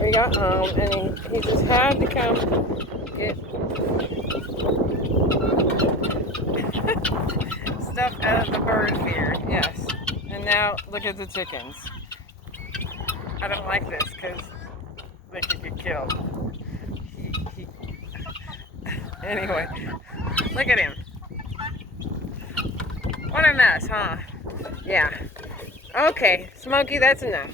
We got home and he just had to come get stuff out of the bird feeder. Yes. And now look at the chickens. I don't like this because they could get killed. He Anyway, look at him. What a mess, huh? Yeah. Okay, Smokey, that's enough.